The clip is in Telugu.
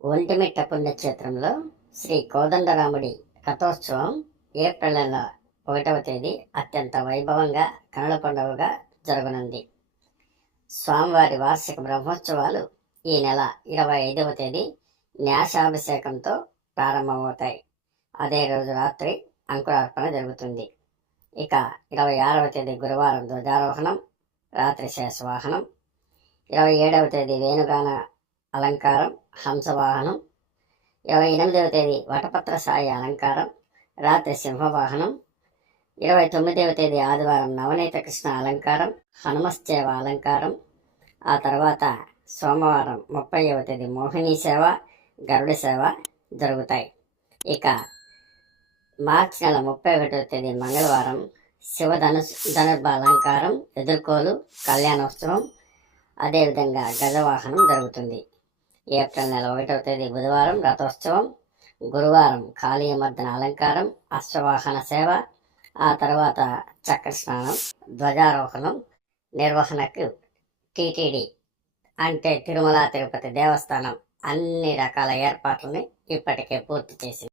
ఒంటిమిట్ట పుణ్యక్షేత్రంలో శ్రీ కోదండరాముడి రథోత్సవం ఏప్రిల్ నెల 1వ తేదీ అత్యంత వైభవంగా కనుల పండుగగా జరగనుంది. స్వామివారి వార్షిక బ్రహ్మోత్సవాలు ఈ నెల 25వ తేదీ న్యాసాభిషేకంతో ప్రారంభమవుతాయి. అదే రోజు రాత్రి అంకురార్పణ జరుగుతుంది. ఇక 26వ తేదీ గురువారం ధ్వజారోహణం, రాత్రి శేషవాహనం. 27వ తేదీ వేణుగాన అలంకారం, హంసవాహనం. 28వ తేదీ వటపత్ర సాయి అలంకారం, రాత్రి సింహవాహనం. 29వ తేదీ ఆదివారం నవనీత కృష్ణ అలంకారం, హనుమశ్చేవ అలంకారం. ఆ తర్వాత సోమవారం 30వ తేదీ మోహిని సేవ, గరుడ సేవ జరుగుతాయి. ఇక మార్చి నెల 31వ తేదీ మంగళవారం ధనుర్భ అలంకారం, ఎదుర్కోలు, కళ్యాణోత్సవం, అదేవిధంగా గజవాహనం జరుగుతుంది. ఏప్రిల్ నెల 1వ తేదీ బుధవారం రథోత్సవం, గురువారం కాళీయమర్దన అలంకారం, అశ్వవాహన సేవ, ఆ తర్వాత చక్ర స్నానం, ధ్వజారోహణం నిర్వహణకు టీటీడీ అంటే తిరుమల తిరుపతి దేవస్థానం అన్ని రకాల ఏర్పాట్లని ఇప్పటికే పూర్తి చేసింది.